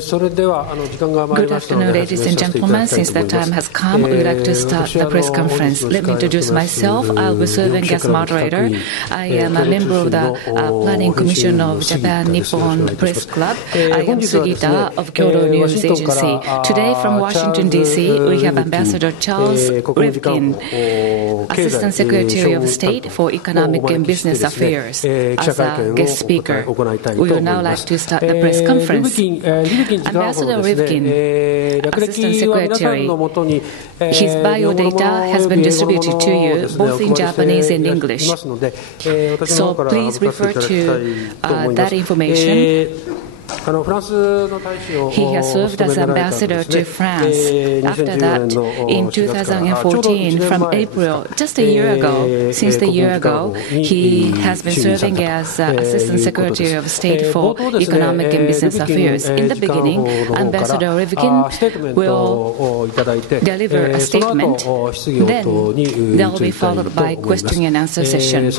それでは時間が参り Good ましたの afternoon, で ladies and gentlemen. Since the time has come, we would like to start the press conference. Let me introduce myself. I'll be serving as moderator. I am a member of the Planning Commission of Japan Nippon Press Club. I am Sugita of Kyoto News Agency. Today from Washington, D.C., we have Ambassador Charles Rivkin, Assistant Secretary of State for Economic and Business Affairs, as a guest speaker. We would now like to start the press conference. Ambassador Rivkin, Assistant Secretary, his bio data has been distributed to you both in Japanese and English. So please refer to that information. He has served as ambassador to France. After that, in 2014, from April, just a year ago, since the year ago, he has been serving as Assistant Secretary of State for Economic and Business Affairs. In the beginning, Ambassador Rivkin will deliver a statement. Then there will be followed by question and answer session.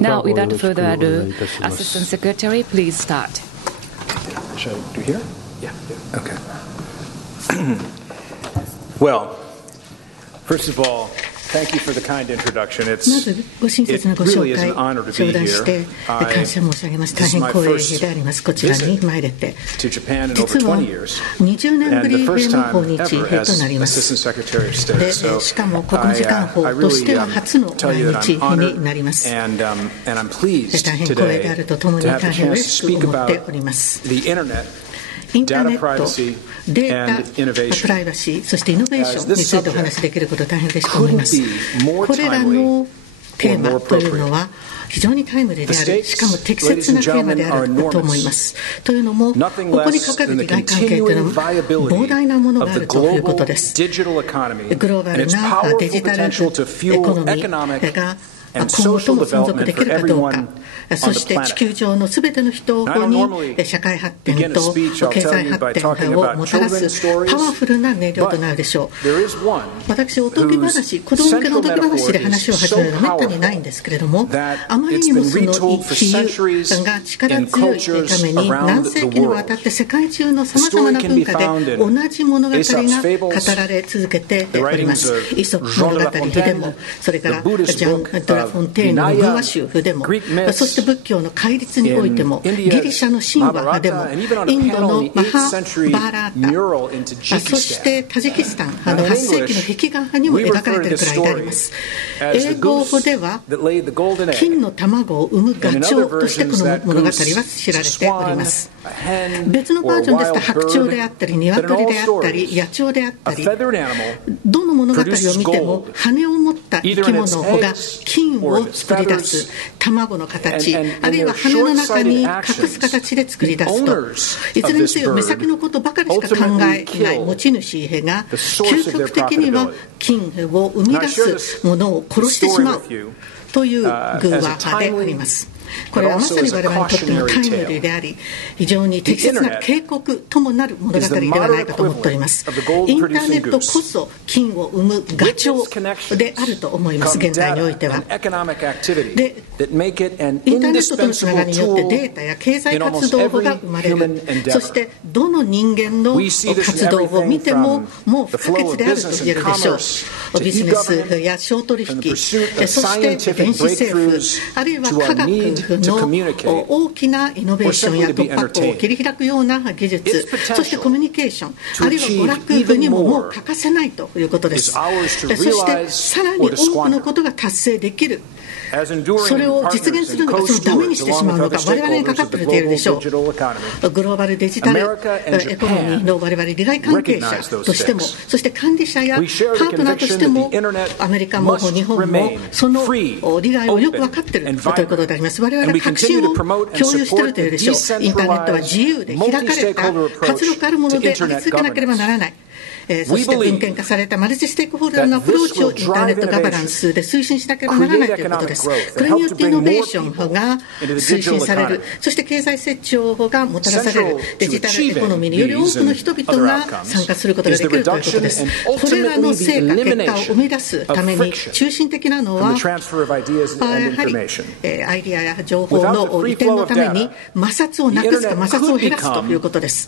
Now, without further ado, Assistant Secretary, please start. Should I do here? Yeah. Okay. Well, first of all, thank you for the kind introduction. It まずご親切なご紹 really is 介 an honor to 頂 be 戴し here. て感謝申し上げます。大変光栄であります。こちらに参れて to Japan in over 実は 20 years. 20年ぶ And り the の first 訪 time 日 ever と as なります Assistant Secretary of で State. So しかも国務次官補 I としては really 初の tell 来 you that 日 I'm になり honored ます。 and I'm pleased 大変光栄であ today るとともに to have 大 the 変 chance 嬉し to く speak 思って about おります。 the internet, インターネ data ット、 privacy, デー and タ、 innovation. プライバシー、そしてイノベーションについてお話しできることを大変嬉しく思います。 couldn't be more これらのテーマ or more というのは非常にタイムリーである、しかも適切なテーマであると思います。というのも、ここにかかる利害関係というのは膨大なものがあるということです。グローバルなデジタルエコノミーが今後とも存続できるかどうか、そして地球上のすべての人に社会発展と経済発展をもたらすパワフルな燃料となるでしょう。私、おとぎ話、子供向けのおとぎ話で話を始めるのはめったにないんですけれども、あまりにもその比喩が力強いために何世紀にわたって世界中のさまざまな文化で同じ物語が語られ続けております。イソップ物語でも、それからジャン・ドラフォンテーヌの文話集でも、そして仏教の戒律においても、ギリシャの神話でも、インドのマハバーラータ、そしてタジキスタン8世紀の壁画にも描かれているくらいであります。英語では金の卵を産むガチョウとしてこの物語は知られております。別のバージョンですと白鳥であったり鶏であったり野鳥であったり、どの物語を見ても羽を持った生き物が金を作り出す卵の形、あるいは羽の中に隠す形で作り出すと、いずれにせよ目先のことばかりしか考えない持ち主が究極的には金を生み出すものを殺してしまうという寓話であります。これはまさに我々にとってのタイムリーであり、非常に適切な警告ともなる物語ではないかと思っております。インターネットこそ金を生むガチョウであると思います。現在においてはで、インターネットとのつながりによってデータや経済活動が生まれる。そしてどの人間の活動を見てももう不可欠であると言えるでしょう。ビジネスや商取引、そして電子政府、あるいは科学の大きなイノベーションや突破口を切り開くような技術、そしてコミュニケーション、あるいは娯楽部にももう欠かせないということです。そしてさらに多くのことが達成できる。それを実現するのか、そのダメにしてしまうのか、我々にかかっていると言えるでしょう。グローバルデジタルエコノミーの我々利害関係者としても、そして管理者やパートナーとしても、アメリカも日本もその利害をよく分かっているということであります。我々は確信を共有しているというでしょう。インターネットは自由で開かれた活力あるものであり続けなければならない。そして文献化されたマルチステークホルダーのアプローチをインターネットガバナンスで推進しなければならないということです。これによってイノベーションが推進される、そして経済成長がもたらされるデジタルエコノミーにより多くの人々が参加することができるということです。これらの成果、結果を生み出すために中心的なのは、やはりアイデアや情報の移転のために摩擦をなくすか摩擦を減らすということです。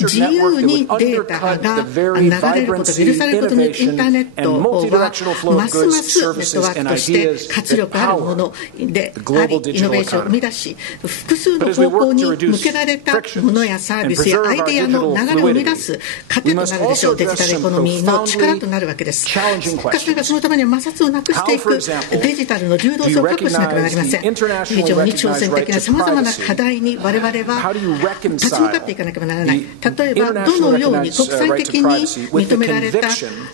自由にデータが流れることが許されることによってインターネットはますますネットワークとして活力あるものであり、イノベーションを生み出し、複数の方向に向けられたものやサービスやアイデアの流れを生み出す糧となるでしょう。デジタルエコノミーの力となるわけです。しかしそのためには摩擦をなくしていくデジタルの流動性を確保しなければなりません。非常に挑戦的なさまざまな課題に我々は立ち向かっていかなければならない。例えばどのように国際的に認められた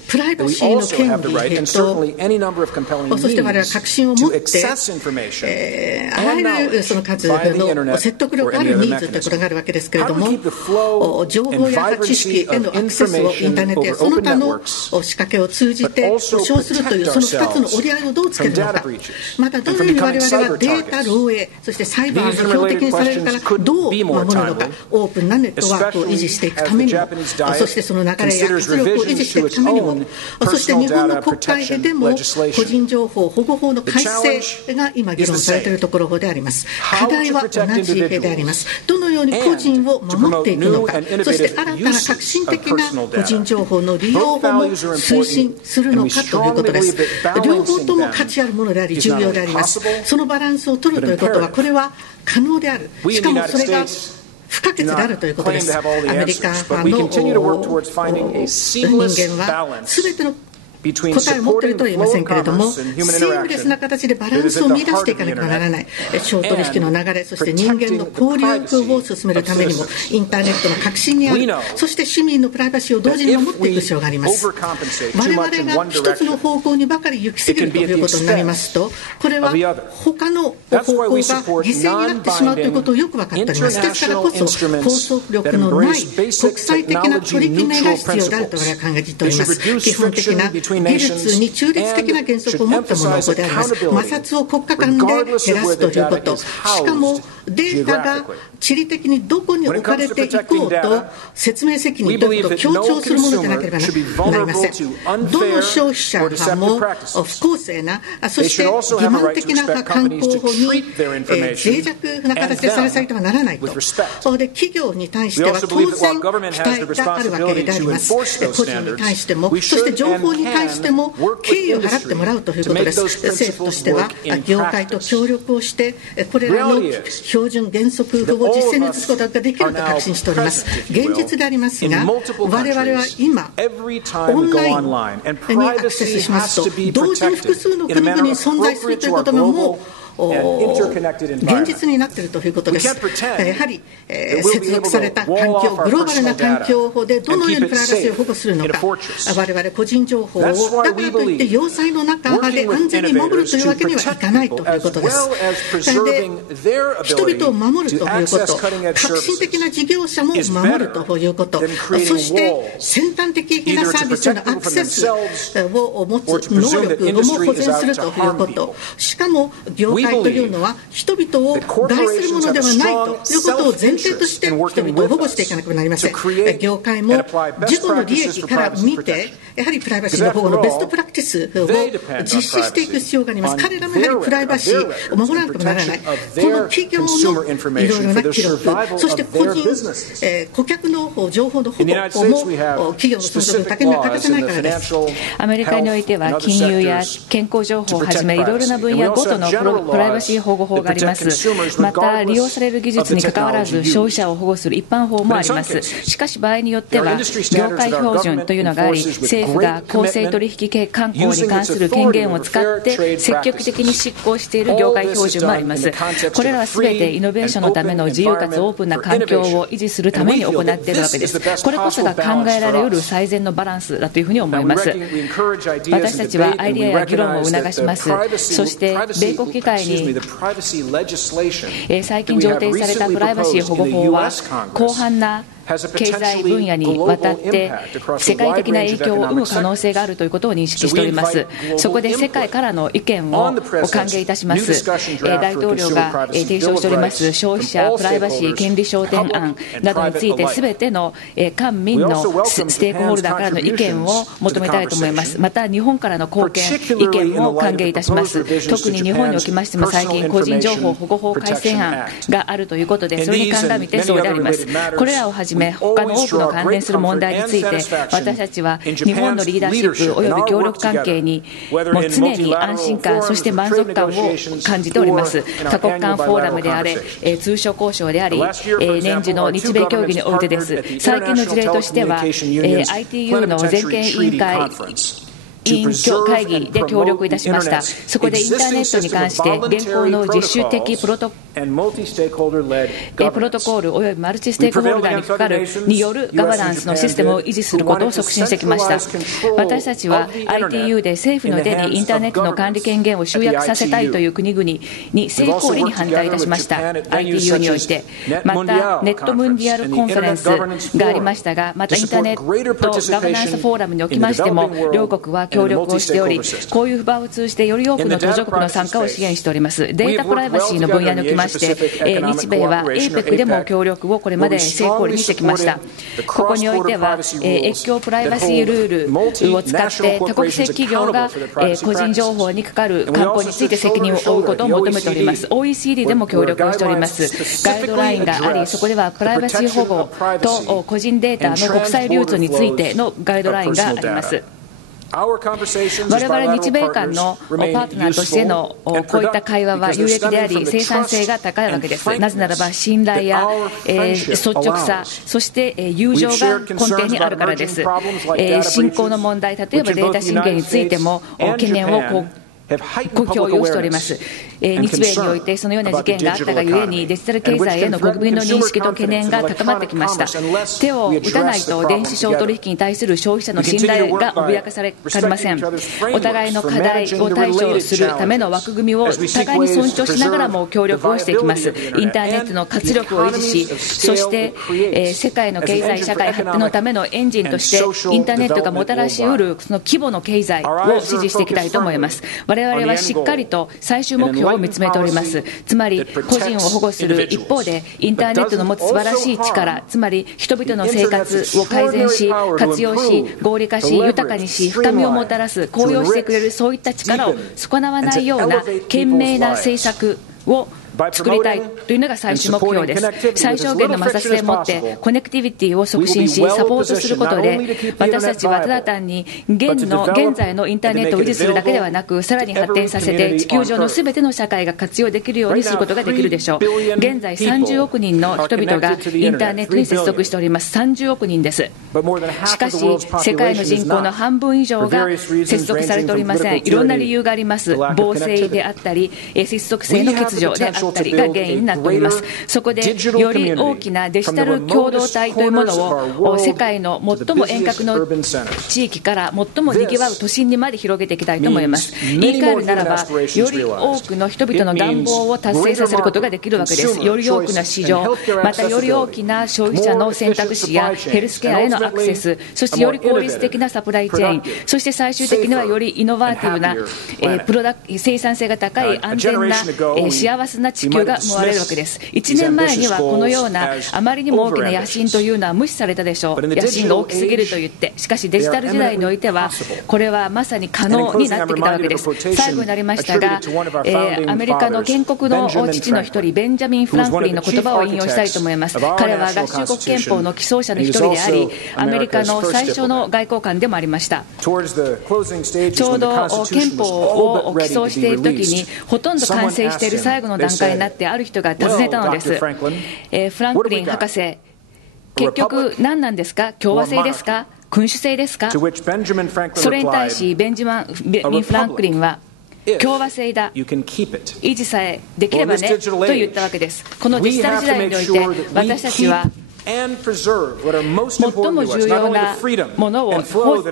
プライバシーの権利と、そして我々は確信を持ってあらゆるその数の説得力あるニーズということがあるわけですけれども、情報や知識へのアクセスをインターネットやその他の仕掛けを通じて保障するというその2つの折り合いをどうつけるのか、またどのように我々はデータ漏洩、そしてサイバーが標的にされるからどう守るのか、オープンなネットワークを維持していくためにも、そしてその流れや活力を維持していくためにも、そして日本の国会でも個人情報保護法の改正が今議論されているところであります。課題は同じであります。どのように個人を守っていくのか、そして新たな革新的な個人情報の利用法も推進するのかということです。両方とも価値あるものであり重要であります。そのバランスを取るということはこれは可能である、しかもそれが不可欠であるということです。アメリカの人間は全ての答えを持っているとは言いませんけれども、シームレスな形でバランスを見出していかなければならない。商取引の流れ、そして人間の交流を進めるためにもインターネットの革新にある、そして市民のプライバシーを同時に守っていく必要があります。我々が一つの方向にばかり行き過ぎるということになりますと、これは他の方向が犠牲になってしまうということをよく分かっております。ですからこそ拘束力のない国際的な取り決めが必要であると我々は考えております。基本的な技術に中立的な原則を持ったものであります。摩擦を国家間で減らすということ、しかもデータが地理的にどこに置かれていこうと説明責任ということを強調するものでなければなりません。どの消費者も不公正な、そして欺瞞的な観光法に脆弱な形でさらされてはならないと。で企業に対しては当然期待があるわけであります。個人に対しても、そして情報に対しても敬意を払ってもらうということです。政府としては業界と協力をしてこれらの標準原則を実践に移すことができると確信しております。現実でありますが、我々は今オンラインにアクセスしますと同時に複数の国々に存在するということがもう現実になっているということです。やはり接続された環境、グローバルな環境法でどのようにプライバシーを保護するのか、我々個人情報をだからといって要塞の中で安全に守るというわけにはいかないということです。で人々を守るということ、革新的な事業者も守るということ、そして先端的なサービスへのアクセスを持つ能力をも保全するということ、しかも業界というのは人々を害するものではないということを前提として人々を保護していかなければなりません。業界も自己の利益から見てやはりプライバシーの保護のベストプラクティスを実施していく必要があります。彼らもやはりプライバシーを守らなければならない。この企業のいろいろな記録、そして個人、顧客の情報の保護も企業の存続のためには欠かせないからです。アメリカにおいては金融や健康情報をはじめいろいろな分野ごとのプライバシー保護法があります。また利用される技術にかかわらず消費者を保護する一般法もあります。しかし場合によっては業界標準というのがあり、政府が公正取引慣行に関する権限を使って積極的に執行している業界標準もあります。これらはすべてイノベーションのための自由かつオープンな環境を維持するために行っているわけです。これこそが考えられうる最善のバランスだというふうに思います。私たちはアイデアや議論を促します。そして米国議会に最近上程されたプライバシー保護法は広範な経済分野にわたって世界的な影響を生む可能性があるということを認識しております。そこで世界からの意見を歓迎いたします。大統領が提唱しております消費者プライバシー権利焦点案などについて、すべての官民のステークホルダーからの意見を求めたいと思います。また日本からの貢献、意見も歓迎いたします。特に日本におきましても最近個人情報保護法改正案があるということで、それに鑑みてそうであります。これらをはじめ他の多くの関連する問題について、私たちは日本のリーダーシップおよび協力関係にもう常に安心感、そして満足感を感じております。多国間フォーラムであれ、通商交渉であり、年次の日米協議においてです。最近の事例としては、ITU の全権委員会委員会議で協力いたしました。そこでインターネットに関して現行の自主的プロトコールおよびマルチステークホルダーによるガバナンスのシステムを維持することを促進してきました。私たちは ITU で政府の手にインターネットの管理権限を集約させたいという国々に正攻利に反対いたしました。 ITU においてまたネットムンディアルコンファレンスがありましたが、またインターネットガバナンスフォーラムにおきましても両国は協力をしており、こういう場を通じてより多くの途上国の参加を支援しております。データプライバシーの分野におきまして、日米は APEC でも協力をこれまで成功にしてきました。ここにおいては越境プライバシールールを使って多国籍企業が個人情報にかかる慣行について責任を負うことを求めております。 OECD でも協力をしております。ガイドラインがあり、そこではプライバシー保護と個人データの国際流通についてのガイドラインがあります。我々日米間のパートナーとしてのこういった会話は有益であり、生産性が高いわけです。なぜならば信頼や率直さ、そして友情が根底にあるからです。信仰の問題、例えばデータ神経についても懸念をご共有しております。日米においてそのような事件があったがゆえに、デジタル経済への国民の認識と懸念が高まってきました。手を打たないと電子商取引に対する消費者の信頼が脅かされかねません。お互いの課題を対処するための枠組みを互いに尊重しながらも協力をしていきます。インターネットの活力を維持し、そして世界の経済社会発展のためのエンジンとしてインターネットがもたらしうるその規模の経済を支持していきたいと思います。我々はしっかりと最終目標を見つめております。つまり個人を保護する一方で、インターネットの持つ素晴らしい力、つまり人々の生活を改善し、活用し、合理化し、豊かにし、深みをもたらす、高揚してくれる、そういった力を損なわないような賢明な政策を作りたいというのが最終目標です。最小限の摩擦でもってコネクティビティを促進し、サポートすることで、私たちはただ単に現在のインターネットを維持するだけではなく、さらに発展させて地球上のすべての社会が活用できるようにすることができるでしょう。現在30億人の人々がインターネットに接続しております。30億人です。しかし世界の人口の半分以上が接続されておりません。いろんな理由があります。防水であったり、接続性の欠如であったりが原因になっております。そこでより大きなデジタル共同体というものを世界の最も遠隔の地域から最もにぎわう都心にまで広げていきたいと思います。言い換えるならば、より多くの人々の願望を達成させることができるわけです。より多くの市場、またより大きな消費者の選択肢やヘルスケアへのアクセス、そしてより効率的なサプライチェーン、そして最終的にはよりイノバーティブな生産性が高い安全な幸せな地球が生まれるわけです。1年前にはこのようなあまりにも大きな野心というのは無視されたでしょう。野心が大きすぎると言って。しかしデジタル時代においてはこれはまさに可能になってきたわけです。最後になりましたが、アメリカの建国の父の一人ベンジャミン・フランクリンの言葉を引用したいと思います。彼は合衆国憲法の起草者の一人であり、アメリカの最初の外交官でもありました。ちょうど憲法を起草している時にほとんど完成している最後の段階になって、ある人が尋ねたのです。フランクリン博士、結局何なんですか？共和制ですか？君主制ですか？それに対しベンジャミン・フランクリンは共和制だ、維持さえできればねと言ったわけです。このデジタル時代において私たちは最も重要なものを保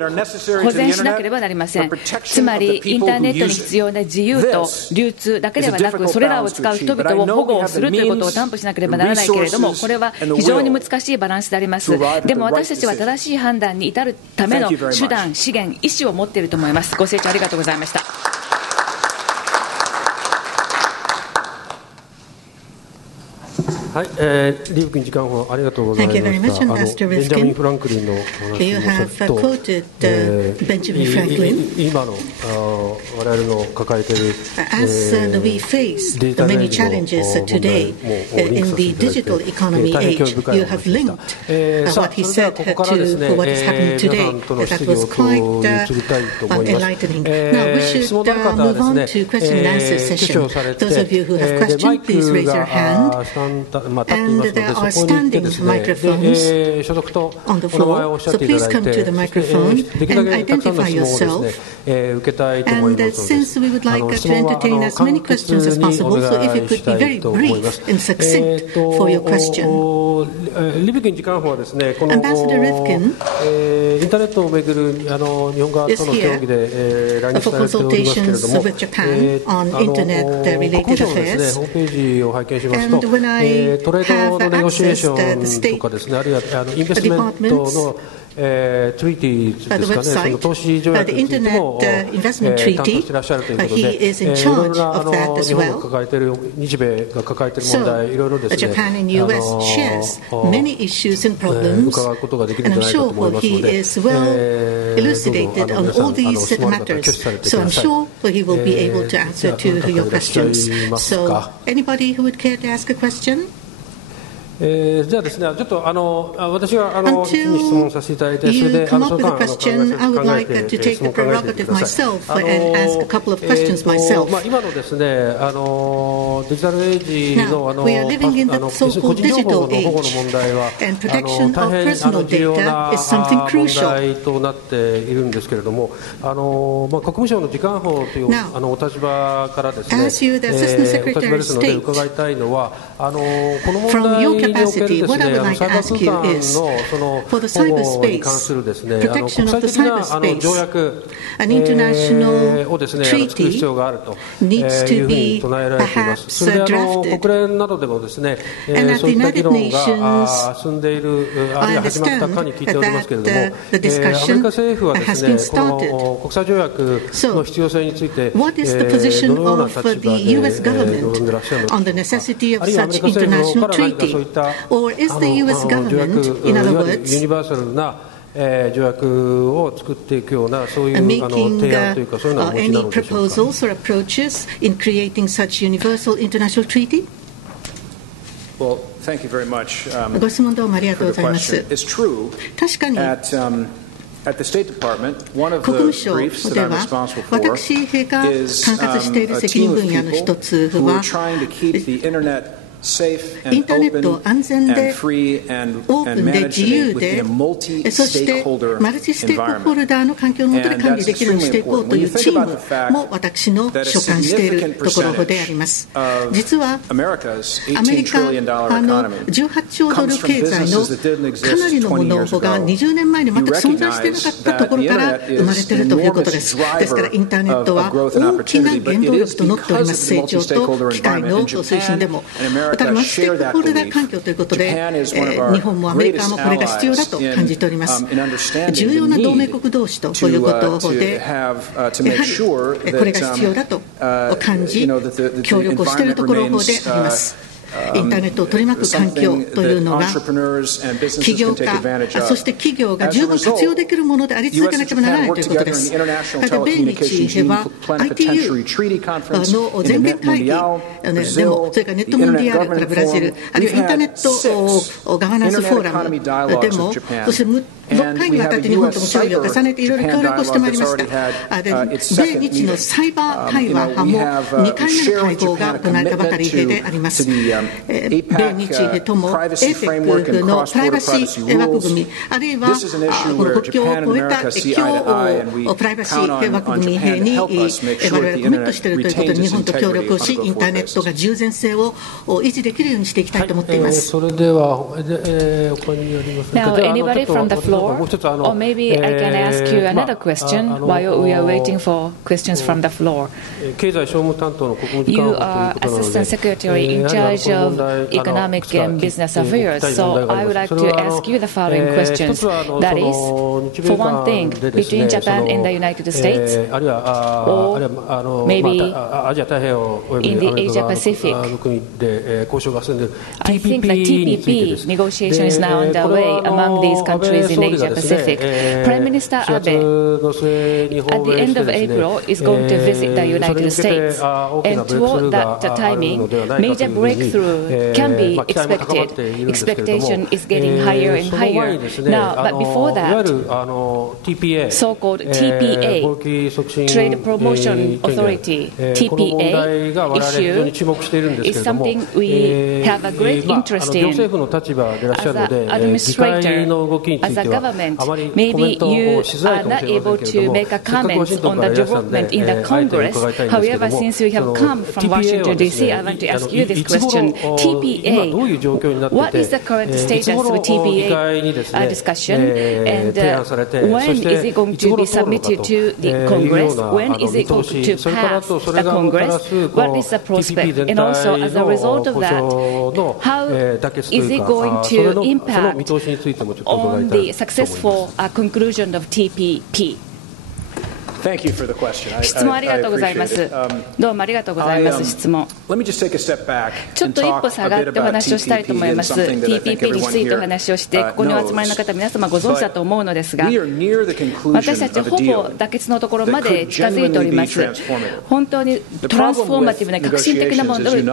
全しなければなりません。つまりインターネットに必要な自由と流通だけではなく、それらを使う人々を保護をするということを担保しなければならないけれども、これは非常に難しいバランスであります。でも私たちは正しい判断に至るための手段、資源、意思を持っていると思います。ご清聴ありがとうございました。はい、リブキン次官補ありがとうございました。ベンジャミン・フランクリンのお話を聞くと、今の我々の抱えているデジタルエイジの問題もリンクさせていただいて、大変興味深いお話でした。さあ、それではここからですね、皆さんとの質疑応答に移りたいと思います。質問のある方はですね、挙手をされて、マイクが立っていますので、そこに行ってですね、所属とお名前をおっしゃっていただいて、できるだけたくさんの質問をですね、受けたいと思いますので、質問は簡潔にお願いしたいと思います。リブキン次官補はですね、このインターネットをめぐる日本側との協議で来日されておりますけれども、国務省のですね、ホームページを拝見しますと、トレードのネゴシエーションとかですね、あるいはインベストメントのトリティーですかね、その投資条約についても担当していらっしゃるということで、いろいろな日本が抱えている、日米が抱えている問題、いろいろですね、伺うことができるんじゃないかと思いますので、どうぞ質問ある方挙手されてください。じゃあですね、ちょっと私が質問させていただいて、それでその間考えて質問を考えてください。今のですね、デジタルエイジの個人情報の保護の問題は大変重要な問題となっているんですけれども、国務省の次官補というお立場からですね、お立場ですので伺いたいのは、この問題におけるですね、サイバー空間のその保護に関するですね、国際的な条約をですね、作る必要があるというふうに唱えられています。それで国連などでもですね、そういった議論が進んでいる、あるいは始まったかに聞いておりますけれども、アメリカ政府はですね、この国際条約の必要性についてどのような立場で臨んでいらっしゃるのか、あるいはアメリカ政府の方から何かそういったOr is the U.S. government, in other words, ユニバーサルな条約を作っていくようなそういう提案というかそういうのをお持ちなのでしょうか。 any proposals or approaches in creating such universal international treaty? Well, thank you very much, ご質問どうもありがとうございます。 It's true 確かに at the State Department, one of 国務 the 省 briefs that で I'm は responsible for 私が管 is 轄している a 責任 team 分 of 野の people 一つ who は are trying to keep the internet safe イン and ターネットを open 安全で and free and オープンで managed 自由 within で a そして multi-stakeholder マルチステークホ environment. ルダーの環境の下で管理できるようにしていこうというチームも私の所管しているところであります。実はアメリカ18兆ドル経済のかなりのものが20年前に全く存在していなかったところから生まれているということです。ですからインターネットは大きな原動力となっております。成長と機会の推進でも。ただマルチステークホルダー環境ということで、日本もアメリカもこれが必要だと感じております。重要な同盟国同士ということで、やはりこれが必要だと感じ、協力をしているところであります。インターネットを取り巻く環境というのが起業家、そして企業が十分活用できるものであり続けなければならないということです。また米日は ITU の全面会議でも、それからネットモンディアルからブラジル、あるいはインターネットガバナンスフォーラムでも、そして6回にわたって日本とも協議を重ねていろいろ協力をしてまいりました。米日のサイバー対話も2回目の会合が行われたばかりであります。米日とも APEC のプライバシー枠組み、あるいはこの国境を越えた共プライバシー枠組みに我々はコミットしているということで、日本と協力をし、インターネットが従前性を維持できるようにしていきたいと思っています。それでは他にありますか。 Now, anybody from the floor, or maybe I can ask you another question while we are waiting for questions from the floor. 経済商務担当の国務次官 You 補 are ということなので、 Assistant Secretary in charge of Economic and Business Affairs, so I would like to ask you the following questions. That is, for one thing, between Japan and the United States, or maybe in the Asia Pacific, I think the TPP negotiation is now underway among these countries in Asia Pacific. Prime Minister Abe, at the end of April, is going to visit the United States, and toward that timing, major breakthrough can be expected. Expectation is getting higher and higher. Now, but before that, so-called TPA, Trade Promotion Authority, TPA issue is something we have a great interest in. As an administrator, as a government, maybe you are not able to make a comment on the development in the Congress. However, since you have come from Washington, D.C., I want to ask you this question. TPA, what is the current status of TPA discussion, and when is it going to be submitted to the Congress? When is it going to pass the Congress? What is the prospect? And also, as a result of that, how is it going to impact on the successful conclusion of TPP? 質問ありがとうございます。どうもありがとうございます。質問。ちょっと一歩下がってお話をしたいと思います。TPP についてお話をして、ここにお集まりの方、皆様ご存知だと思うのですが、私たちほぼ妥結のところまで近づいております。本当にトランスフォーマティブな革新的なものに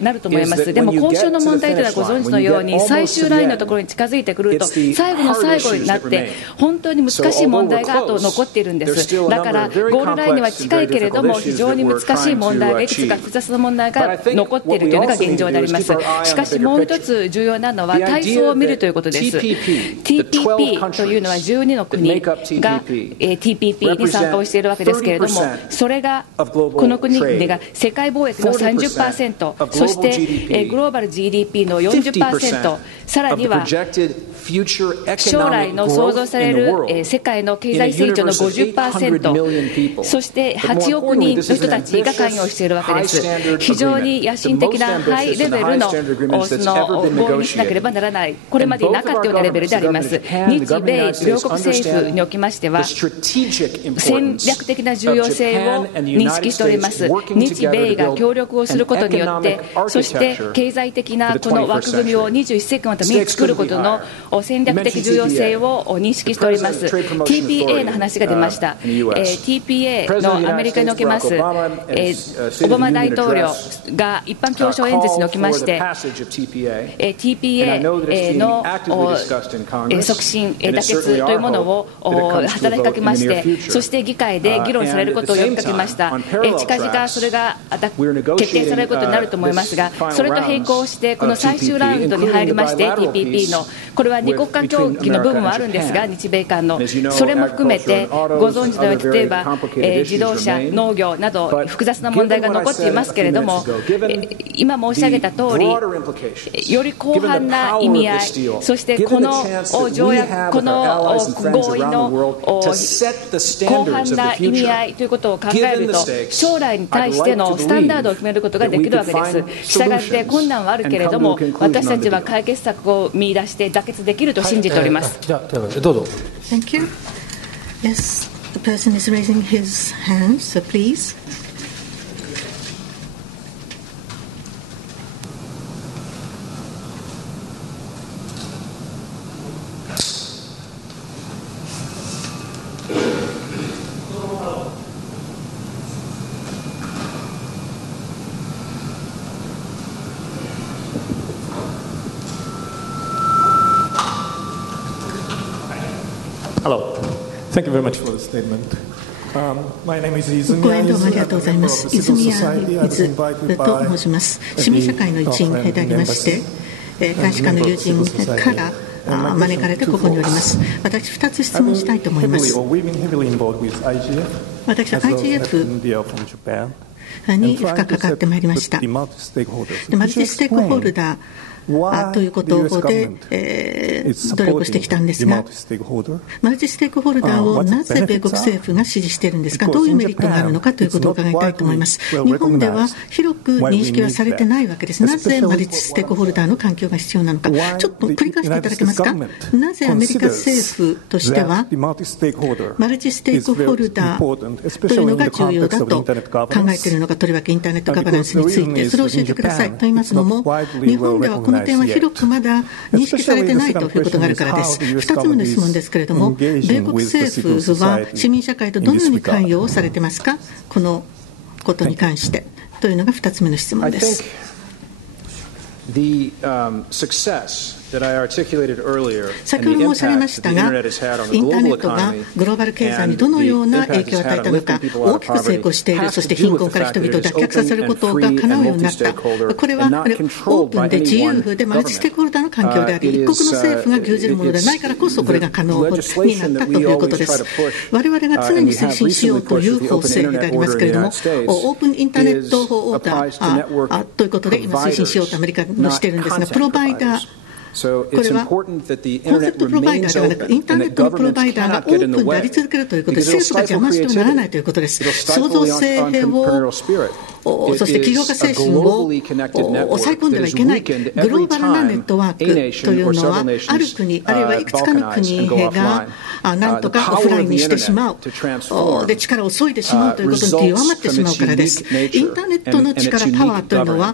なると思います。でも交渉の問題というのはご存知のように、最終ラインのところに近づいてくると、最後の最後になって、本当に難しい問題があと残っているんです。だからゴールラインには近いけれども非常に難しい問題がいくつか複雑な問題が残っているというのが現状であります。しかしもう一つ重要なのは対象を見るということです。 TPP というのは12の国が TPP に参加をしているわけですけれども、それがこの国々が世界貿易の 30%、 そしてグローバル GDP の 40%、 さらには将来の想像される世界の経済成長の 50%、 そして8億人の人たちが関与しているわけです。非常に野心的なハイレベルの合意にしなければならない、これまでになかったようなレベルであります。日米両国政府におきましては戦略的な重要性を認識しております。日米が協力をすることによって、そして経済的なこの枠組みを21世紀のために作ることの戦略的重要性を認識しております。 TPA の話が出ました。 TPA のアメリカにおきます、オバマ大統領が一般教書演説におきまして、TPA の促進、妥結というものを働きかけまして、そして議会で議論されることを呼びかけました。近々それが決定されることになると思いますが、それと並行してこの最終ラウンドに入りまして、 TPP のこれは2国間協議の部分はあるんですが、日米間のそれも含めてご存知のように、例えば自動車、農業など複雑な問題が残っていますけれども、今申し上げた通り、より広範な意味合い、そしてこの条約、この合意の広範な意味合いということを考えると、将来に対してのスタンダードを決めることができるわけです。したがって困難はあるけれども、私たちは解決策を見出して妥結できると信じております。じゃあどうぞ。 Thank you. Yes, the person is raising his hand, so please. Hello. Thank you very much for the statement. ご縁どうもありがとうございます。泉谷水と申します。市民社会の一員でありまして、大使館の友人から招かれてここにおります。私、2つ質問したいと思います。私は IGF に深く関わってまいりました。マルチステークホルダーということで、努力してきたんですが、マルチステークホルダーをなぜ米国政府が支持しているんですか、どういうメリットがあるのかということを伺いたいと思います。日本では広く認識はされてないわけです。なぜマルチステークホルダーの環境が必要なのか、ちょっと繰り返していただけますか。なぜアメリカ政府としてはマルチステークホルダーというのが重要だと考えているのか、とりわけインターネットガバナンスについて、それを教えてください。と言いますのも、日本ではこの点は広くまだ認識されてないということがあるからです。2つ目の質問ですけれども、米国政府は市民社会とどのように関与をされてますか、このことに関してというのが2つ目の質問です。先ほど申し上げましたが、インターネットがグローバル経済にどのような影響を与えたのか、大きく成功している、そして貧困から人々を脱却させることが叶うようになった。これはオープンで自由でマルチステークホルダーの環境であり、一国の政府が牛耳るものではないからこそ、これが可能になったということです。我々が常に推進しようという法制でありますけれども、オープンインターネット法オーダーということで今推進しようとアメリカのしているんですが、プロバイダー、これはコンセプトプロバイダーではなく、インターネットのプロバイダーがオープンであり続けるということで、政府が邪魔してはならないということです。創造性を、そして起業家精神を抑え込んではいけない。グローバルなネットワークというのは、ある国、あるいはいくつかの国がなんとかオフラインにしてしまう、で力を削いでしまうということに弱まってしまうからです。インターネットの力、パワーというのは、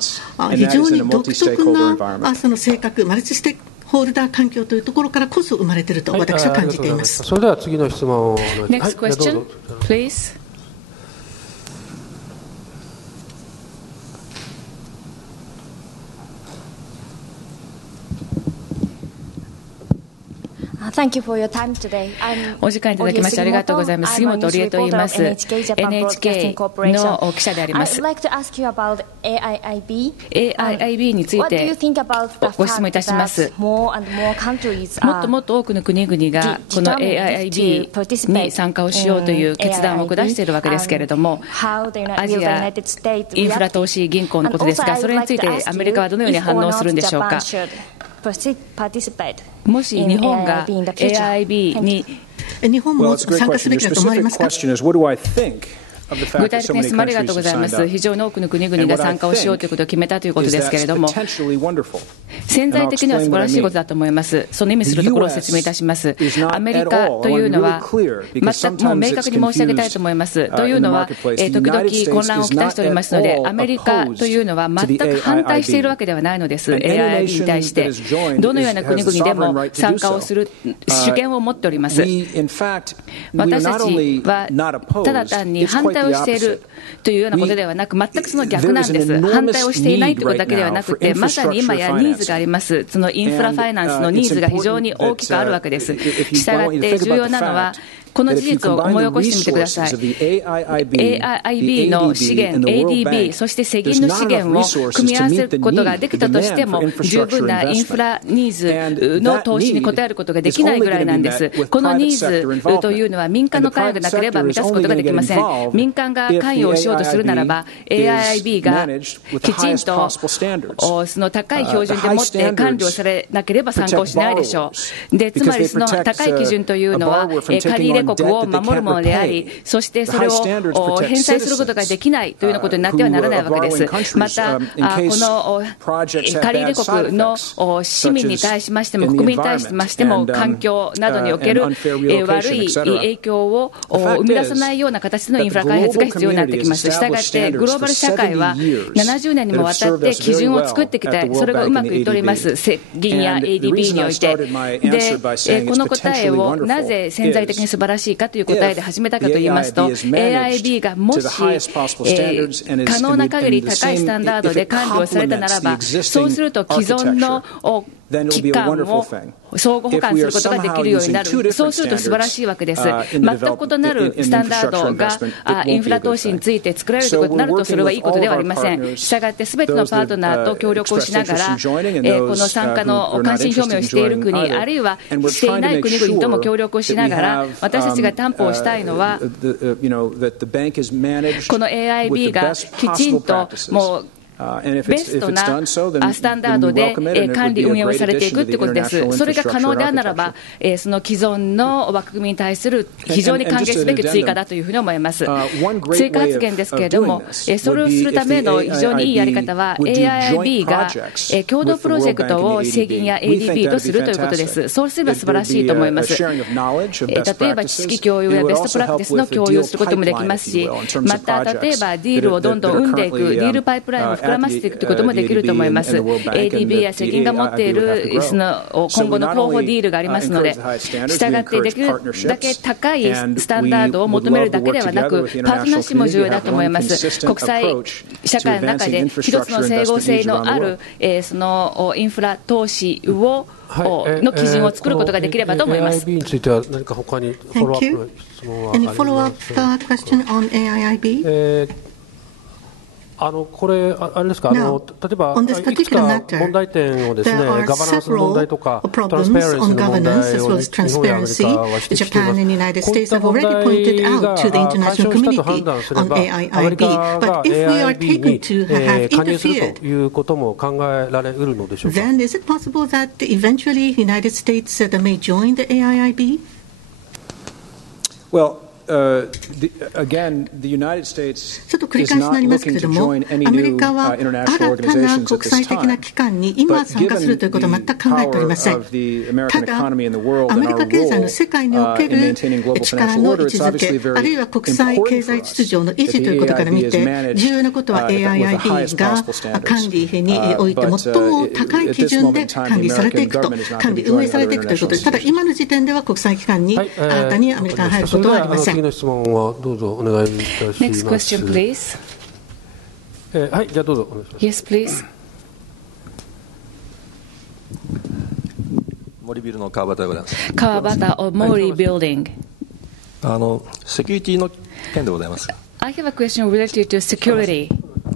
非常に独特なその性格、マルチステークホルダー環境というところからこそ生まれていると私は感じています。それでは次の質問を。Next question, please. Thank you for your time today. お時間いただきましてありがとうございます。杉本理恵と言います。NHK の記者であります。AIIB についてご質問いたします。もっともっと多くの国々がこの AIIB に参加をしようという決断を下しているわけですけれども、アジアインフラ投資銀行のことですが、それについてアメリカはどのように反応するんでしょうか。もし日本が AIIB に日本も参加すべきだと思われますか。具体的に質問ありがとうございます。非常に多くの国々が参加をしようということを決めたということですけれども、潜在的には素晴らしいことだと思います。その意味するところを説明いたします。アメリカというのは全くもう明確に申し上げたいと思います。というのは時々混乱をきたしておりますので、アメリカというのは全く反対しているわけではないのです。 AIIB に対してどのような国々でも参加をする主権を持っております。私たちはただ単に反対をしているというようなことではなく、全くその逆なんです。反対をしていないということだけではなくて、まさに今やニーズがあります。そのインフラファイナンスのニーズが非常に大きくあるわけです。したがって重要なのはこの事実を思い起こしてみてください。AIIB の資源 ADB そして世銀の資源を組み合わせることができたとしても、十分なインフラニーズの投資に応えることができないぐらいなんです。このニーズというのは民間の関与がなければ満たすことができません。民間が関与をしようとするならば AIIB がきちんとその高い標準でもって管理をされなければ参加をしないでしょう。でつまりその高い基準というのは借入国を守るものであり、そしてそれを返済することができないというようなことになってはならないわけです。またこの借入国の市民に対しましても国民に対しましても環境などにおける悪い影響を生み出さないような形でのインフラ開発が必要になってきます。したがってグローバル社会は70年にもわたって基準を作ってきた、それがうまくいっております。世銀や ADB においてでこの答えをなぜ潜在的に素晴らしいかという答えで始めたかといいますと、 AIIB がもし可能な限り高いスタンダードで管理をされたならば、そうすると既存の機関を相互補完することができるようになる、そうすると素晴らしいわけです。全く異なるスタンダードがインフラ投資について作られるということになると、それはいいことではありません。したがって、すべてのパートナーと協力をしながら、この参加の関心表明をしている国、あるいはしていない国々とも協力をしながら、私たちが担保をしたいのは、この AIB がきちんともうベストなスタンダードで管理運営をされていくということです。それが可能であるならば、その既存の枠組みに対する非常に歓迎すべき追加だというふうに思います。追加発言ですけれども、それをするための非常にいいやり方は AIIB が共同プロジェクトを世銀や ADB とするということです。そうすれば素晴らしいと思います。例えば知識共有やベストプラクティスの共有をすることもできますし、また例えばディールをどんどん生んでいく、ディールパイプラインを膨らませていくということもできると思います。ADB や世銀が持っているその今後の候補ディールがありますので、したがってできるだけ高いスタンダードを求めるだけではなく、パートナーシップも重要だと思います。国際社会の中で一つの整合性のあるそのインフラ投資をの基準を作ることができればと思います。AIB については何か他にフォローアップ質問はありますか？ Any follow-up question on AIIB? これ、あれですか、例えば、いくつか問題点をですね、ガバナンスの問題とか、トランスペアレンスの問題を日本やアメリカは指摘しています。こういった問題が解消したと判断すれば、アメリカが AIB に加入するということも考えられうるのでしょうか。Then is it possible that eventually the United States may join the AIIB? Well, again, the United States ちょっと繰り返しになりますけれども、アメリカは新たな国際的な機関に今参加するということは全く考えておりません。ただ、アメリカ経済の世界における力の位置づけ、あるいは国際経済秩序の維持ということから見て、重要なことは AIIB が管理において最も高い基準で管理されていくと、管理運営されていくということです。ただ、今の時点では国際機関に新たにアメリカが入ることはありません。次の質問はどうぞお願いいたします。Next question, please. はい、じゃあどうぞお願いします。Yes, please. 森ビルの川端でございます。川端 of Mori Building. セキュリティの件でございます。I have a question related to security.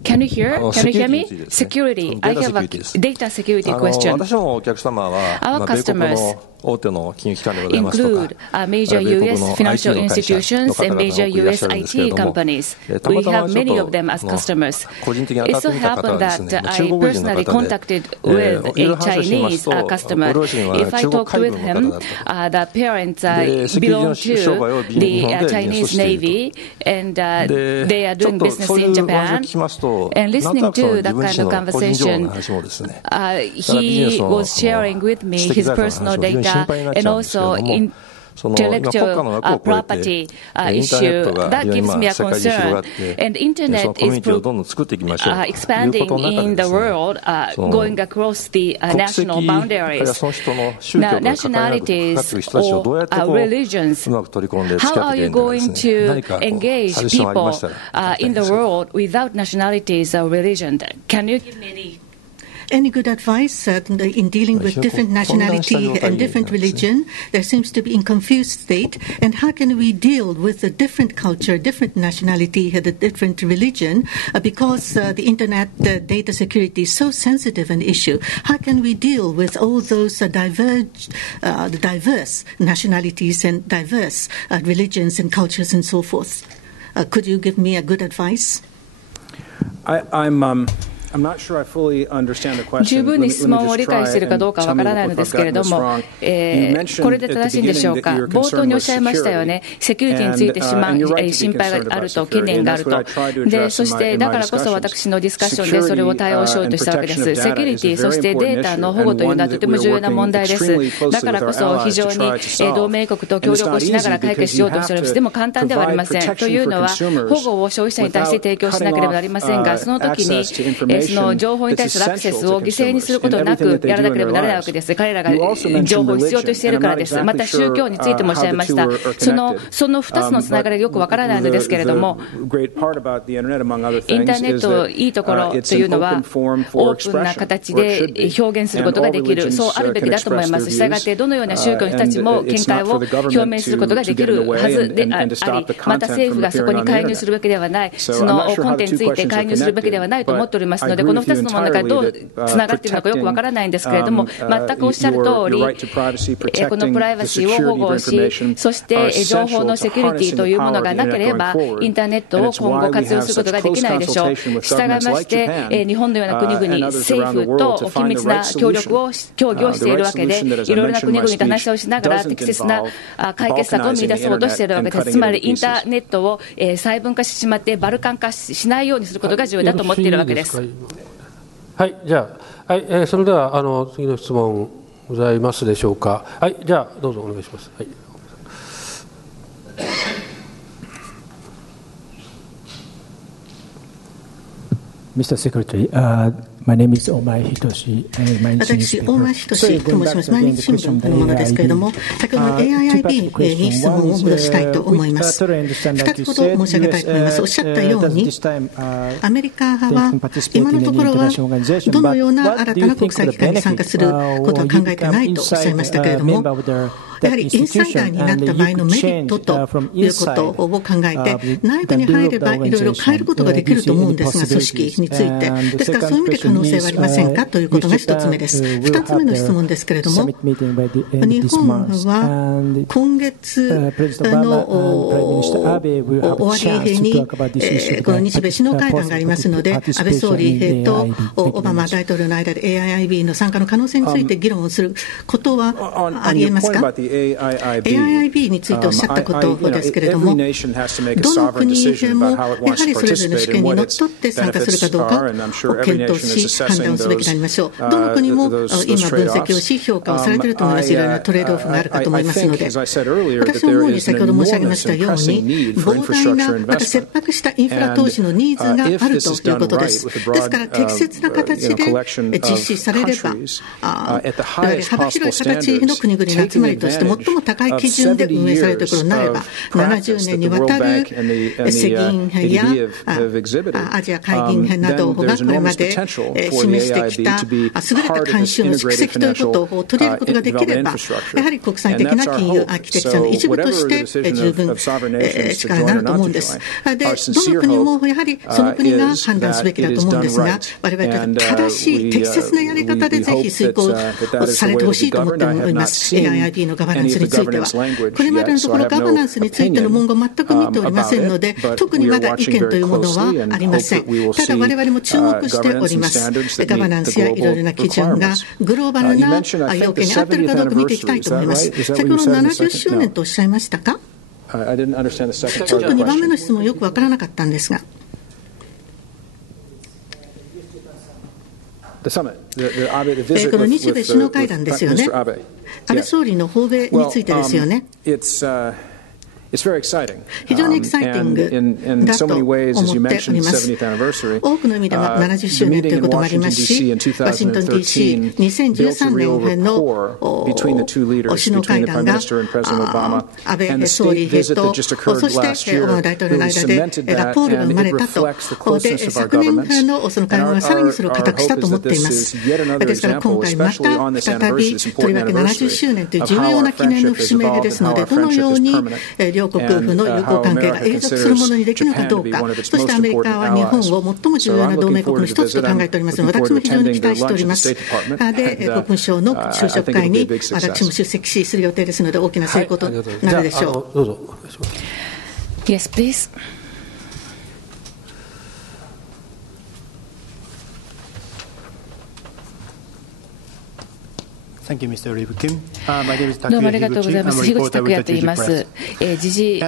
Can you hear me? Security. I have a data security question. 私のお客様は、Our customers 大手の金融機関でございますとか、 include major U.S. financial institutions and major U.S. IT companies. We have many of them as customers. It so happened that I personally contacted with a Chinese customer. If I talked with him, the parents belong to the Chinese Navy and they are doing business in Japan. And listening to that kind of conversation, he was sharing with me his personal data and also intellectual property issue. That gives me a concern. And internet is expanding in the world, going across the national boundaries. Now, nationalities or religions, how are you going to engage people in the world without nationalities or religion? Can you give me any good advice in dealing with different nationality and different religion? There seems to be in confused state. And how can we deal with a different culture, different nationality, the different religion? Because the internet data security is so sensitive an issue. How can we deal with all those diverse nationalities and diverse religions and cultures and so forth? Could you give me a good advice?十分に質問を理解しているかどうかわからないのですけれども、これで正しいんでしょうか。冒頭におっしゃいましたよね、セキュリティについて心配があると、懸念があると。で、そしてだからこそ私のディスカッションでそれを対応しようとしたわけです。セキュリティ、そしてデータの保護というのはとても重要な問題です。だからこそ非常に同盟国と協力をしながら解決しようとしています。でも簡単ではありません。というのは保護を消費者に対して提供しなければなりませんが、その時にその情報に対するアクセスを犠牲にすることなくやらなければならないわけです。彼らが情報を必要としているからです。また宗教についてもおっしゃいました。その2つのつながりがよくわからないのですけれども、インターネットのいいところというのは、オープンな形で表現することができる、そうあるべきだと思います。したがって、どのような宗教の人たちも見解を表明することができるはずであり、また政府がそこに介入するべきではない、その根底について介入するべきではないと思っておりますので、この2つのものがどうつながっているのかよくわからないんですけれども、全くおっしゃる通り、このプライバシーを保護し、そして情報のセキュリティというものがなければ、インターネットを今後活用することができないでしょう。したがいまして、日本のような国々、政府と緊密な協議をしているわけで、いろいろな国々と話をしながら適切な解決策を見出そうとしているわけです。つまりインターネットを細分化してしまってバルカン化しないようにすることが重要だと思っているわけです。はい、じゃあ、はい、それでは次の質問ございますでしょうか。はい、じゃあどうぞお願いします。はい。Mr. Secretary, my name is 大前仁。私、大前仁と申します。毎日新聞のものですけれども、先ほどの AIIB に質問を戻したいと思います。2つほど申し上げたいと思います。おっしゃったように、アメリカ派は今のところはどのような新たな国際機関に参加することは考えていないとおっしゃいましたけれども、やはりインサイダーになった場合のメリットということを考えて、内部に入ればいろいろ変えることができると思うんですが、組織について。ですからそういう意味で可能性はありませんかということが1つ目です。2つ目の質問ですけれども、日本は今月の終わりにこの日米首脳会談がありますので、安倍総理とオバマ大統領の間で AIIB の参加の可能性について議論をすることはありえますか。AIIB についておっしゃったことですけれども、どの国でもやはりそれぞれの主権にのっとって参加するかどうかを検討し、判断をすべきでありましょう。どの国も今、分析をし、評価をされていると思います。いろいろなトレードオフがあるかと思いますので、私の思うに先ほど申し上げましたように、膨大な、また切迫したインフラ投資のニーズがあるということです。ですから、適切な形で実施されれば、いわゆる幅広い形の国々の集まりとして最も高い基準で運営されていることになれば、70年にわたる世銀やアジア会銀などがこれまで示してきた優れた慣習の蓄積ということを取り入れることができれば、やはり国際的な金融アーキテクチャの一部として十分力になると思うんです。で、どの国もやはりその国が判断すべきだと思うんですが、我々は正しい適切なやり方でぜひ遂行されてほしいと思っております。AIIB のガバナンスについては。これまでのところガバナンスについての文言を全く見ておりませんので、特にまだ意見というものはありません。ただ我々も注目しております。ガバナンスやいろいろな基準がグローバルな要件に合っているかどうか見ていきたいと思います。先ほど70周年とおっしゃいましたか。ちょっと2番目の質問よくわからなかったんですが。この日米首脳会談ですよね。安倍総理の訪米についてですよね。非常にエキサイティングだと思っております。多くの意味では70周年ということもありますし、ワシントン DC、2013年の首脳会談が安倍総理と、そしてオバマ大統領の間でラポールが生まれたと。で、昨年のその会合がさらにそれを固くしたと思っています。ですから今回また再び、とりわけ70周年という重要な記念の節目ですので、どのように両国夫婦の友好関係が永続するものにできるのかどうか、そしてアメリカは日本を最も重要な同盟国の一つと考えておりますので、私も非常に期待しております。で、国務省の就職会に私も出席する予定ですので、大きな成功となるでしょう。どうぞお願いします。Yes, please. Thank you, Mr. Rivkin. どうもありがとうございます。樋口拓也と言います。時事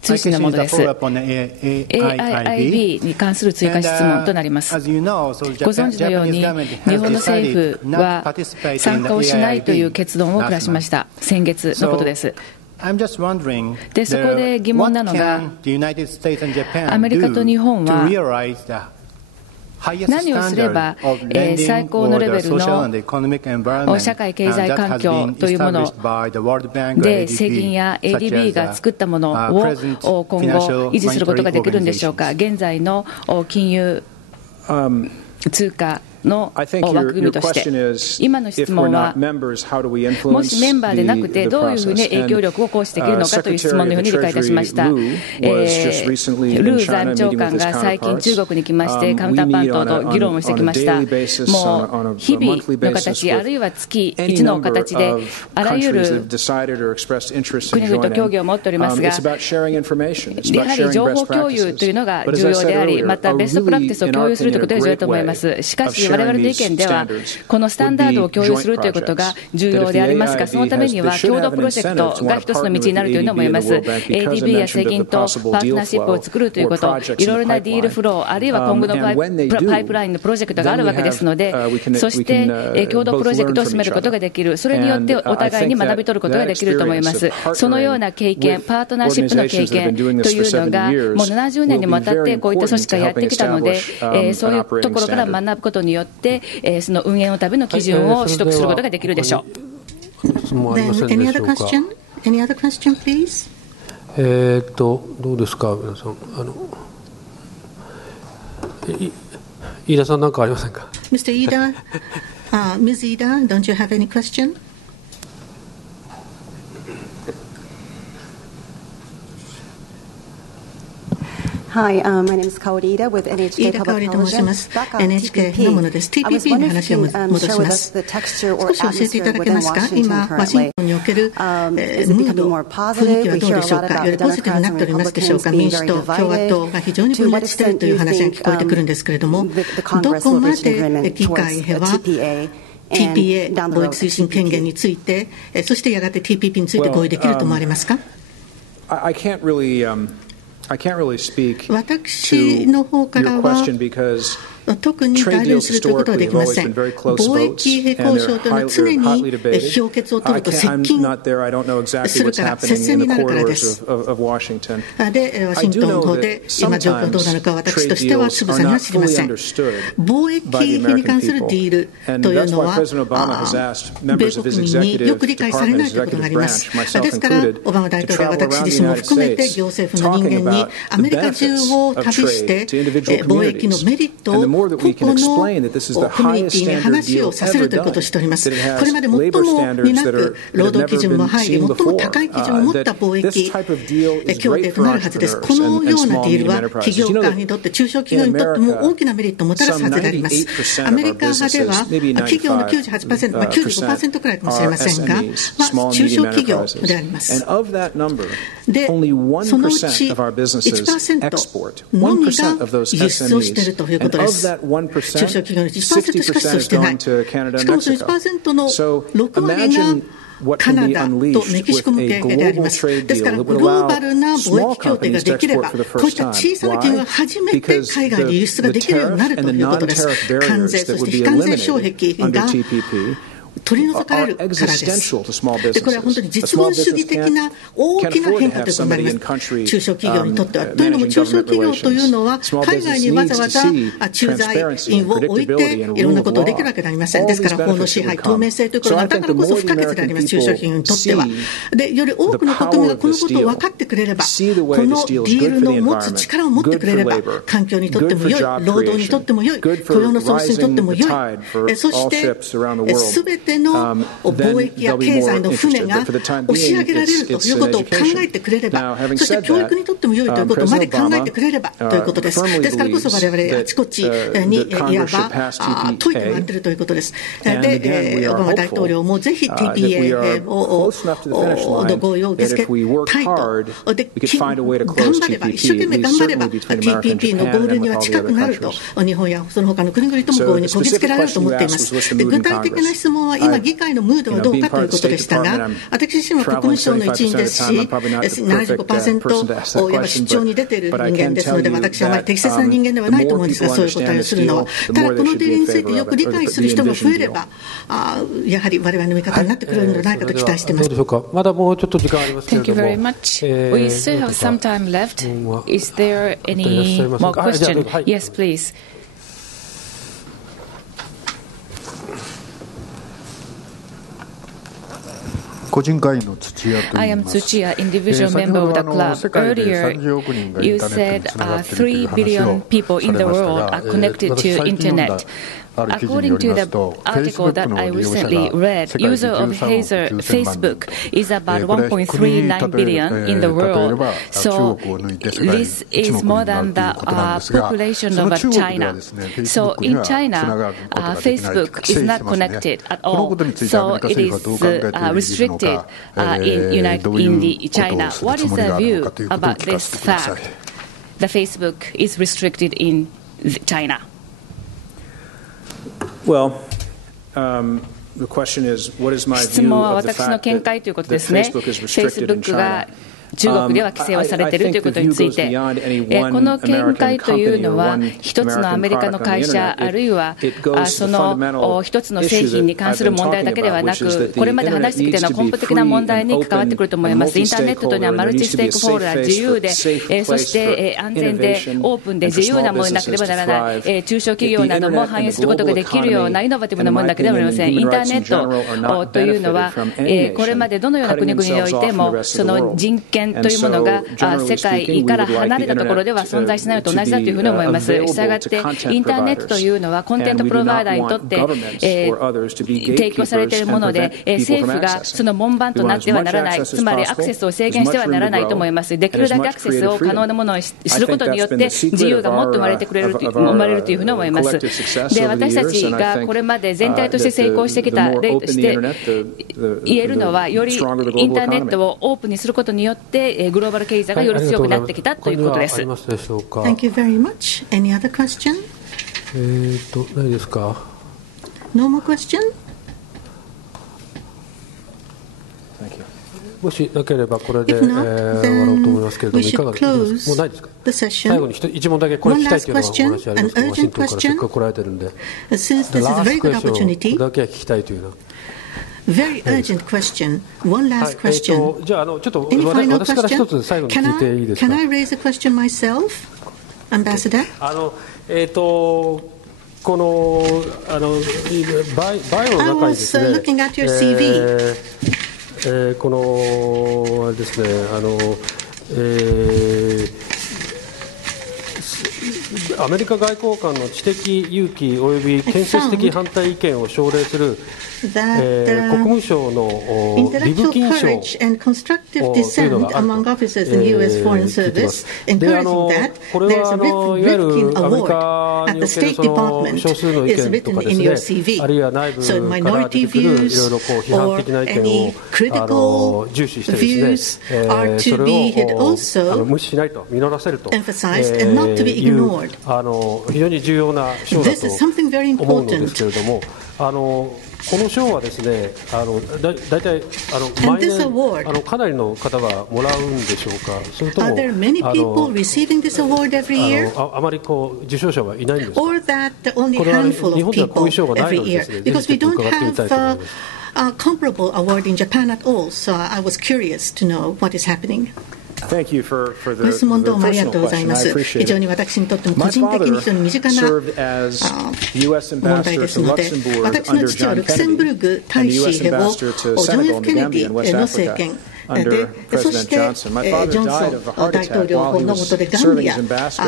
通信のものです。AIIB に関する追加質問となります。ご存知のように、日本の政府は参加をしないという結論を下しました。先月のことです。で、そこで疑問なのが、アメリカと日本は何をすれば最高のレベルの社会経済環境というもので世銀や ADB が作ったものを今後維持することができるんでしょうか。現在の金融通貨の枠組みとして、今の質問は、もしメンバーでなくてどういうふうに影響力を行使できるのかという質問のように理解いたしました。ルー財務長官が最近中国に来ましてカウンターパントと議論をしてきました。もう日々の形、あるいは月1の形であらゆる国々と協議を持っておりますが、やはり情報共有というのが重要であり、またベストプラクティスを共有するということが重要だと思います。しかし我々の意見ではこのスタンダードを共有するということが重要でありますが、そのためには共同プロジェクトが一つの道になるというのを思います。 ADB や世銀とパートナーシップを作るということ、いろいろなディールフロー、あるいは今後のパイプラインのプロジェクトがあるわけですので、そして共同プロジェクトを進めることができる、それによってお互いに学び取ることができると思います。そのような経験、パートナーシップの経験というのがもう70年にもわたってこういった組織がやってきたので、そういうところから学ぶことによってその運営のための基準を取得することができるでしょう。Any other question? Any other question, please? どうですか皆さん。飯田さん、何かありませんか。 Mr. Ida, Ms. Ida, don't you have any question? Hi, my name is Kaori Ida with NHK Public Television. NHK のものです。TPP の話を戻します。少し教えていただけますか。今、ワシントンにおけるムード、雰囲気はどうでしょうか。よりポジティブになっておりますでしょうか。民主党、共和党が非常に分裂しているという話が聞こえてくるんですけれども、どこまで議会はTPA 貿易推進権限について、そしてやがて TPP について合意できると思われますか。私の方からは特に代弁するということはできません。貿易交渉というのは常に評決を取ると接近するから、接戦になるからです。で、ワシントンの方で今状況どうなのか、私としてはつぶさには知りません。貿易に関するディールというのは米国民によく理解されないということがあります。ですからオバマ大統領は私自身も含めて行政府の人間にアメリカ中を旅して貿易のメリットを個々のコミュニティに話をさせるということをしております。これまで最も担く労働基準も入り、最も高い基準を持った貿易協定となるはずです。このようなディールは企業家にとって、中小企業にとっても大きなメリットをもたらすはずであります。アメリカ派では企業の 98%、95% くらいかもしれませんが、中小企業であります。で、そのうち 1% のみが輸出をしているということです。中小企業の 1% しか出場していない。しかもその 1% の6割がカナダとメキシコ向けであります。ですからグローバルな貿易協定ができれば、こういった小さな企業が初めて海外に輸出ができるようになるということです。関税、そして非関税障壁が取り除かれるからです。で、これは本当に実存主義的な大きな変化ということになります。中小企業にとっては。というのも中小企業というのは海外にわざわざ駐在員を置いていろんなことをできるわけではありません。ですから法の支配、透明性ということがだからこそ不可欠であります。中小企業にとっては。で、より多くの国民がこのことを分かってくれれば、このディールの持つ力を持ってくれれば、環境にとっても良い、労働にとっても良い、雇用の創出にとっても良い、そして全ての貿易や経済の船が押し上げられるということを考えてくれれば、そして教育にとっても良いということまで考えてくれればということです。ですからこそ我々あちこちにいわば解いて回っているということです。で、オバマ大統領もぜひ TPA の合意を受け付けたいと。で、頑張れば、一生懸命頑張れば TPP のゴールには近くなると、日本やその他の国々とも合意にこぎつけられると思っています。で、具体的な質問は今議会のムードはどうかということでしたが、私自身は国務省の一員ですし、75% や出張に出ている人間ですので、私はあまり適切な人間ではないと思うんですが、そういう答えをするのは。ただ、このディールについてよく理解する人が増えれば、やはり我々の味方になってくれるのではないかと期待しています。どうでしょうか。まだもうちょっと時間ありますけれども。Thank you very much. We still have some time left. Is there any more question? Yes, please. I am Tsuchiya, individual member of the club. Earlier, you said 3 billion people in the world are connected to Internet. According to the article that I recently read, user of Facebook is about 1.39 billion in the world. So this is more than the population of China. So in China, Facebook is not connected at all. So it is restricted in China. What is the view about this fact? The Facebook is restricted in China. Well, the question is, what is my 質 view 問は of the 私の fact 見解 that, ということ that ですね。 Facebook is restricted in Facebook が China? 中国では規制をされているということについて、この見解というのは、一つのアメリカの会社、あるいはその一つの製品に関する問題だけではなく、これまで話してきたような根本的な問題に関わってくると思います。インターネットというのはマルチステークホルダー、自由で、そして安全で、オープンで自由なものでなければならない、中小企業なども反映することができるようなイノバティブなものだけではありません。インターネットというのは、これまでどのような国々においても、その人権というものが世界から離れたところでは存在しないのと同じだというふうに思います。したがって、インターネットというのはコンテントプロバイダーにとって提供されているもので、政府がその門番となってはならない、つまりアクセスを制限してはならないと思います。できるだけアクセスを可能なものにすることによって、自由がもっと生まれるというふうに思います。で、私たちがこれまで全体として成功してきた例として言えるのは、よりインターネットをオープンにすることによって、グローバル経済がより強くなってきたということです。Thank you very much. Any other question? ないですか。 No more question? もしなければこれで終わろうと思いますけれども、いかがですか。もうないですか。最後に一問だけこれ聞きたいというのがお話ありますか。ワシントンからせっかく来られてるんで、ラストクエスチョンだけは聞きたいというのは。Very urgent question. One last question. じゃあちょっと私から一つ最後に聞いていいですか。Can I raise a question myself, Ambassador? このバイオの中にですね。I was looking at your CV. このあれですね、アメリカ外交官の知的勇気および建設的反対意見を奨励する国務省のリブキン賞というのがあると聞いています。で、これはいわゆるアメリカにおけるその少数の意見とかですね、あるいは内部から出てくるいろいろ批判的な意見を重視してですね、それを無視しないと、実らせるという非常に重要な賞だと思うのですけれども、この賞はですね、だいたい毎年かなりの方がもらうんでしょうか。それともあまり受賞者はいないんですか。これは日本ではこういう賞がないのでですね、ぜひちょっと伺ってみたいと思います。comparable award in Japan at all, so I was curious to know what is happening. ご質問どうもありがとうございます。非常に私にとっても個人的に非常に身近な問題ですので、私の父はルクセンブルグ大使をジョン・ F ・ケネディの政権で、そしてジョンソン大統領の下でガンビア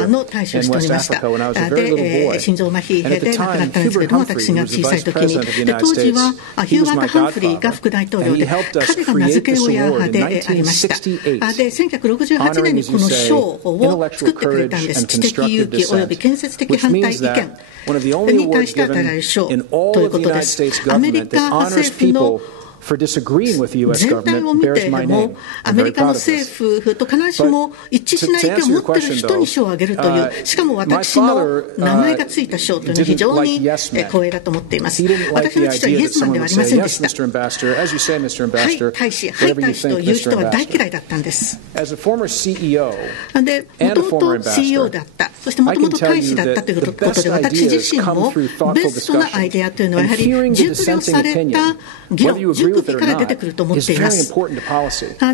の大使をしておりました。で、心臓麻痺で亡くなったんですけれども、私が小さい時に、で当時はヒューバート・ハンフリーが副大統領で、彼が名付け親でありました。で、1968年にこの賞を作ってくれたんです。知的勇気及び建設的反対意見に対して与えられる賞ということです。アメリカ政府の全体を見ても、アメリカの政府と必ずしも一致しない意見を持っている人に賞をあげるという、しかも私の名前がついた賞というのは非常に光栄だと思っています。私の父はイエスマンではありませんでした。はい、大使、はい、大使という人は大嫌いだったんです。で、もともと CEO だった。そしてもともと大使だったということで、私自身もベストなアイデアというのは、やはり熟慮された議論、熟議から出てくると思っています。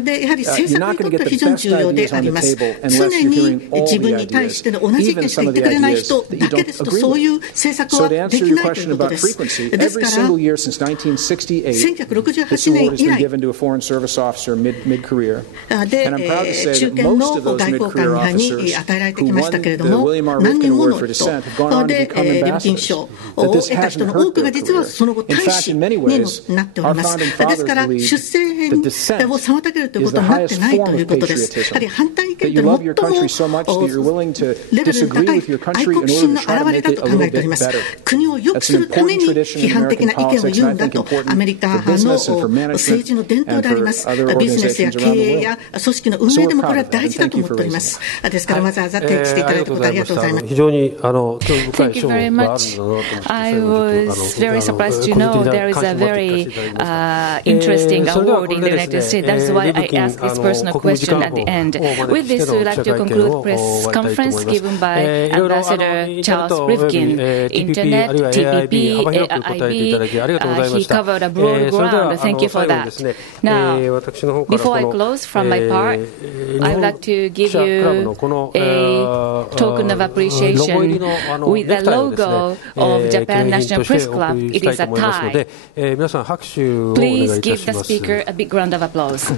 で、やはり政策にとっては非常に重要であります。常に自分に対しての同じ意見しか言ってくれない人だけですと、そういう政策はできないということです。ですから、1968年以来で、中堅の外交官に与えられてきましたけれども、何人もの人で、リブキン賞を得た人の多くが実はその後大使になっております。ですから出政権を妨げるということになってないということです。やはり反対意見というのは最もレベルの高い愛国心の表れだと考えております。国を良くするために批判的な意見を言うんだと、アメリカ派の政治の伝統であります。ビジネスや経営や組織の運営でもこれは大事だと思っております。ですからわざわざ提起していただいたことありがとうございます。非常に興味深い賞があるんだなと思って、I was very surprised to know there is a very interesting award in the United States. That's why I asked this personal question at the end. With this, we would like to conclude press conference given by Ambassador Charles Rivkin. Internet, TPP, IB, he covered a broad ground. Thank you for that. Now, before I close from my part, I would like to give you a token of appreciation with the logo of Japan National Press Club. It is a tie. Please give the speaker a big round of applause.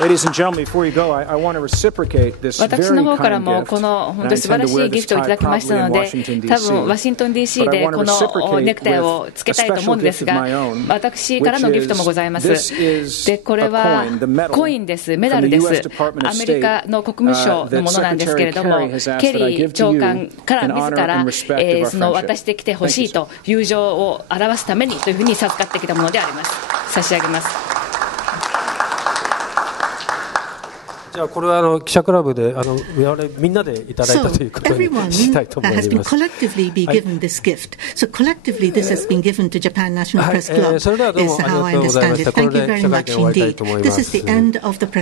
Ladies and gentlemen, before you go, I want to reciprocate this very 私の方から kind も gift. この本当に素晴らしいギフトをいただきましたので、多分ワシントン DC でこのネクタイをつけたいと思うんですが、私からのギフトもございます。で、これはコインです、メダルです。アメリカの国務省のものなんですけれども、ケリー長官から自らその渡してきてほしいと友情を表すためにというふうに授かってきたものであります。差し上げます。じゃあこれは記者クラブでみんなでいただいたということにしたいと思います。So everyone has been collectively be given this gift. So collectively this has been given to Japan National Press Club. Is how I understand it. Thank you very much indeed. This is the end of the press